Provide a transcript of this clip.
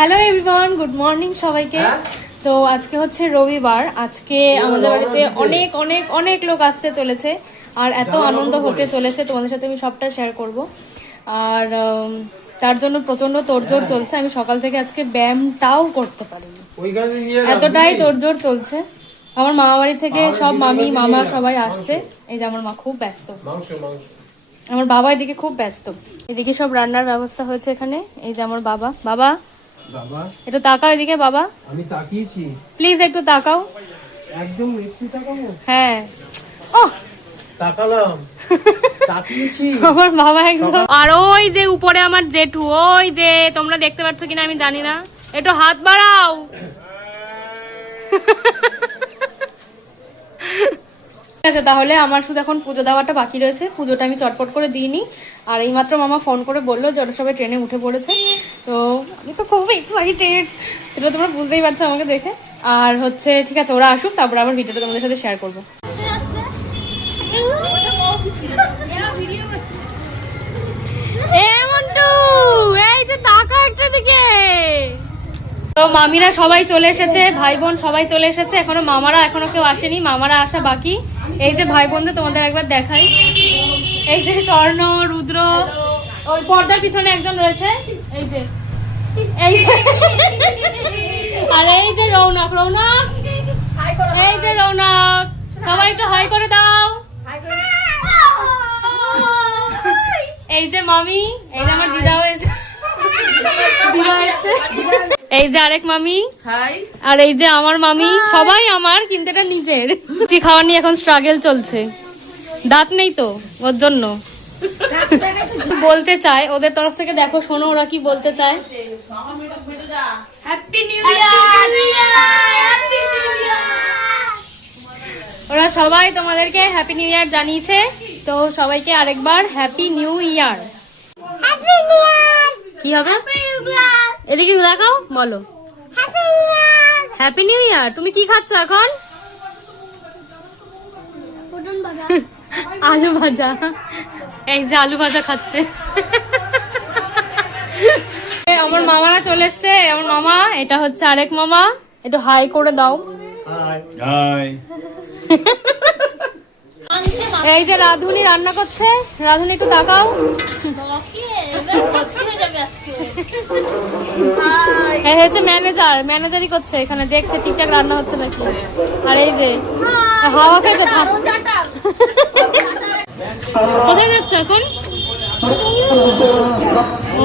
Hello everyone, good morning সবাইকে। তো আজকে হচ্ছে রবিবার। আজকে আমাদের বাড়িতে অনেক অনেক অনেক লোক আসতে চলেছে আর এত আনন্দ হতে চলেছে, তোমাদের সাথে আমি সবটা শেয়ার করব। আর তার জন্য প্রচন্ড তোড়জোড় চলছে। আমি সকাল থেকে আজকে ব্যায়ামটাও করতে পারিনি, এতটাই তোড়জোড় চলছে। আমার মামা বাড়ি থেকে সব মামি মামা সবাই আসছে। এই যে আমার মা খুব ব্যস্ত, আমার বাবা এদিকে খুব ব্যস্ত। এদিকে সব রান্নার ব্যবস্থা হয়েছে এখানে। এই যে আমার বাবা, বাবা বাবা একটু তাকাও এদিকে। বাবা আমি তাকিয়েছি, প্লিজ একটু তাকাও। একদম একটু তাকাবো। হ্যাঁ, ও তাকালাম, তাকিয়েছি। আমার বাবা একদম। আর ওই যে উপরে আমার জেঠু, ওই যে তোমরা দেখতে পাচ্ছ কিনা আমি জানি না, একটু হাত বাড়াও। ঠিক আছে, তাহলে আমার শুধু এখন পুজো দেওয়াটা বাকি রয়েছে। পুজোটা আমি চটপট করে দিইনি। আর এইমাত্র মামা ফোন করে বললো যে ওরা সবাই ট্রেনে উঠে পড়েছে। তো আমি তো খুব এক্সাইটেড, সেটা তোমরা বুঝতেই পারছো আমাকে দেখে। আর হচ্ছে ঠিক আছে, ওরা আসুক, তারপর আবার ভিডিওটা তোমাদের সাথে শেয়ার করবো। এই যে টাকা একটা দিকে। তো মামিরা সবাই চলে এসেছে, ভাই বোন সবাই চলে এসেছে। এখনো মামারা এখনো কেউ আসেনি, মামারা আসা বাকি। এই যে ভাই বোনদের তোমাদের একবার দেখাই। এই যে স্বর্ণ, রুদ্র, ওই পর্দার পিছনে একজন রয়েছে। এই যে এই যে আর এই যে রৌনক, রৌনক এই যে রৌনক, সবাই একটু হাই করে দাও। এই যে মামি, এই যে আমার দিদা হয়েছে, দিদা হয়েছে। এই যে আরেক মামি, আর এই যে আমার মামি। সবাই আমার, কিন্তু এটা নিজের। লুচি খাওয়া নিয়ে এখন স্ট্রাগল চলছে। দাঁত নেই তো ওর জন্য। বলতে চায় ওদের তরফ থেকে, দেখো শোনো ওরা কি বলতে চায়। Happy new year. ওরা সবাই তোমাদেরকে হ্যাপি নিউ ইয়ার জানিয়েছে। তো সবাইকে আরেকবার হ্যাপি নিউ ইয়ার। কি হবে এদিকে দেখাও, বলো হ্যাপি নিউ ইয়ার। তুমি কি খাচ্ছ এখন? আলু ভাজা। এই যে আলু ভাজা খাচ্ছে। আমার মামারা চলে এসছে। আমার মামা, এটা হচ্ছে আরেক মামা। একটু হাই করে দাও। হাই। এই যে রাধুনি রান্না করছে। রাধুনি একটু তাকাও। এই হচ্ছে ম্যানেজার, ম্যানেজারই করছে এখানে, দেখছে ঠিকঠাক রান্না হচ্ছে নাকি। আর এই যে হাওয়া খেয়েছে। কোথায় যাচ্ছে এখন? ও